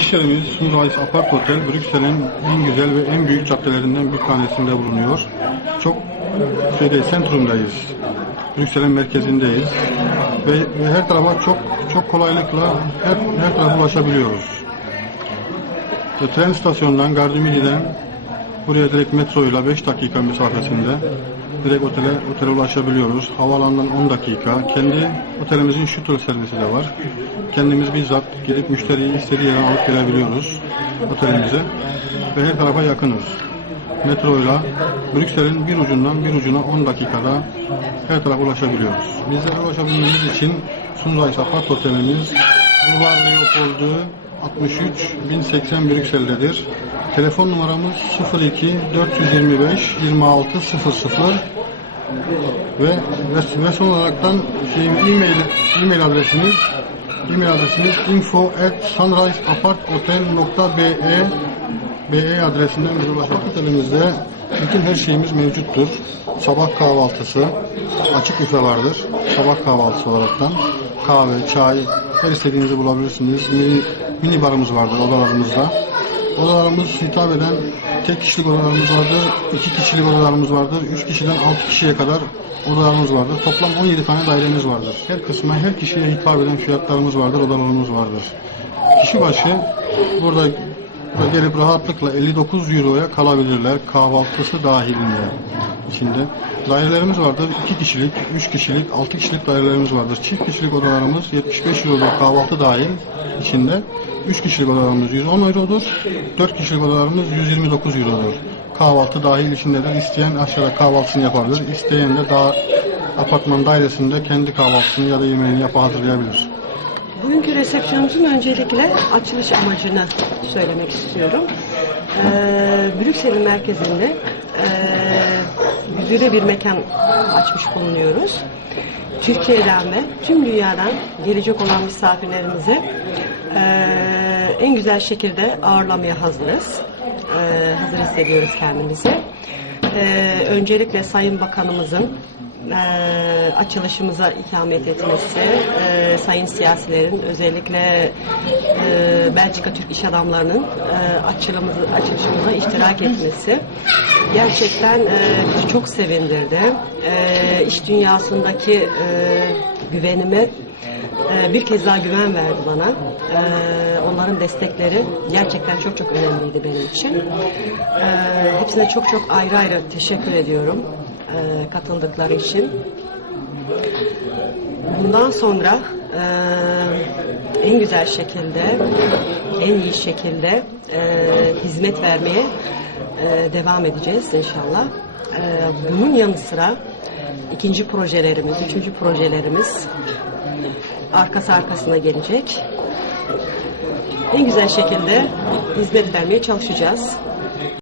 İş yerimiz Sunrise Apart Hotel, Brüksel'in en güzel ve en büyük caddelerinden bir tanesinde bulunuyor. Çok şeyde, sentrumdayız. Brüksel'in merkezindeyiz. Ve, ve her tarafa çok çok kolaylıkla her, her tarafa ulaşabiliyoruz. Ve tren istasyonundan, Gardemili'den buraya direkt metroyla 5 dakika mesafesinde direkt otele, otele ulaşabiliyoruz. Havaalanından 10 dakika. Kendi otelimizin shuttle servisi de var. Kendimiz bizzat gidip müşteriyi istediği yerden alıp gelebiliyoruz otelimize. Ve her tarafa yakınız. Metroyla Brüksel'in bir ucundan bir ucuna 10 dakikada her tarafa ulaşabiliyoruz. Bizlere ulaşabilmemiz için Sunrise Apart Otelimiz Bulvar Leopold'u 63 1080 Brüksel'dedir. Telefon numaramız 02 425 26 00 ve ve, ve son olaraktan şey, e-mail e-mail adresimiz e-mail adresimiz info at sunriseaparthotel.be BE adresinden bize ulaşmak otelimizde bütün her şeyimiz mevcuttur. Sabah kahvaltısı, açık büfe vardır. Sabah kahvaltısı olaraktan kahve, çay, her istediğinizi bulabilirsiniz. Mini, mini barımız vardır odalarımızda. Odalarımız hitap eden tek kişilik odalarımız vardır, iki kişilik odalarımız vardır, üç kişiden altı kişiye kadar odalarımız vardır. Toplam 17 tane dairemiz vardır. Her kısma, her kişiye hitap eden fiyatlarımız vardır, odalarımız vardır. Kişi başı burada Burada gelip rahatlıkla 59 euroya kalabilirler. Kahvaltısı dahilinde içinde. Dairelerimiz vardır. 2 kişilik, 3 kişilik, 6 kişilik dairelerimiz vardır. Çift kişilik odalarımız 75 euro kahvaltı dahil içinde. 3 kişilik odalarımız 110 eurodur. 4 kişilik odalarımız 129 eurodur. Kahvaltı dahil içindedir. İsteyen aşağıda kahvaltısını yapabilir. İsteyen de daha apartman dairesinde kendi kahvaltısını ya da yemeğini yapıp hazırlayabilir. Bugünkü resepsiyonumuzun öncelikle açılış amacını söylemek istiyorum. Ee, Brüksel'in merkezinde e, güzide bir mekan açmış bulunuyoruz. Türkiye'den ve tüm dünyadan gelecek olan misafirlerimizi e, en güzel şekilde ağırlamaya hazırız. E, hazır hissediyoruz kendimizi. E, öncelikle Sayın Bakanımızın e, açılışımıza ikamet etmesi, e, sayın siyasilerin özellikle e, Belçika Türk iş adamlarının e, açılımızı, açılışımıza iştirak etmesi gerçekten e, bizi çok sevindirdi. E, iş dünyasındaki e, güvenime e, bir kez daha güven verdi bana. E, onların destekleri gerçekten çok çok önemliydi benim için. E, hepsine çok çok ayrı ayrı teşekkür ediyorum katıldıkları için. Bundan sonra en güzel şekilde, en iyi şekilde hizmet vermeye devam edeceğiz inşallah. Bunun yanı sıra ikinci projelerimiz, üçüncü projelerimiz arkası arkasına gelecek. En güzel şekilde hizmet vermeye çalışacağız.